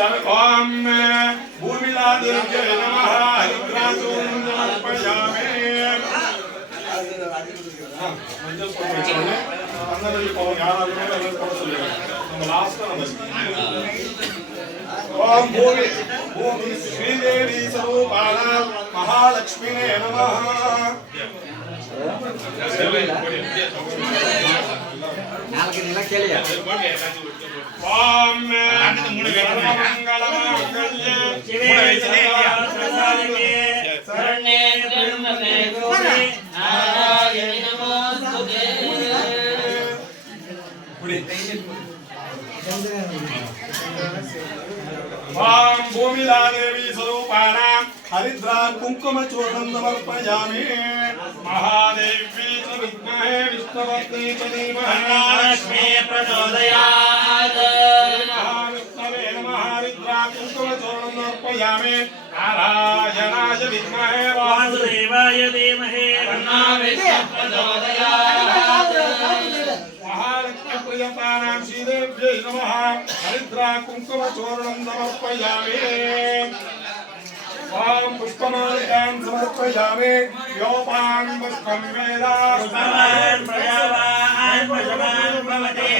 ओम भूमिलादेव्यै नमः हरिद्राचूर्णं समर्पयामि ओम भूमि श्रीदेवी स्वरूपाणां महालक्ष्मीने नमः ओम मंगलमांगल्ये शिवे सर्वार्थसाधिके शरण्ये त्र्यंबके गौरी नारायणि नमोस्तुते ओम भूमिलादेवी स्वरूपाणां हरिद्रा कुंकुमचूर्णं समर्पयामि महादेवी च विद्महे विष्णुपत्नी च धीमहि लक्ष्मी प्रचोदयात् महाविष्णवे नमः हरिद्रा कुंकुमचूर्णं समर्पयामि नारायणाय विद्महे वासुदेवाय धीमहि तन्नो विष्णुः प्रचोदयात् महालक्ष्मीप्रियतानां श्रीदेव्यै नमः हरिद्रा कुंकुमचूर्णं समर्पयामि ओम पुष्पमाल्यां समर्पयामि योपां पुष्पं वेदास्तान् प्रजावान् प्रजवान् भवते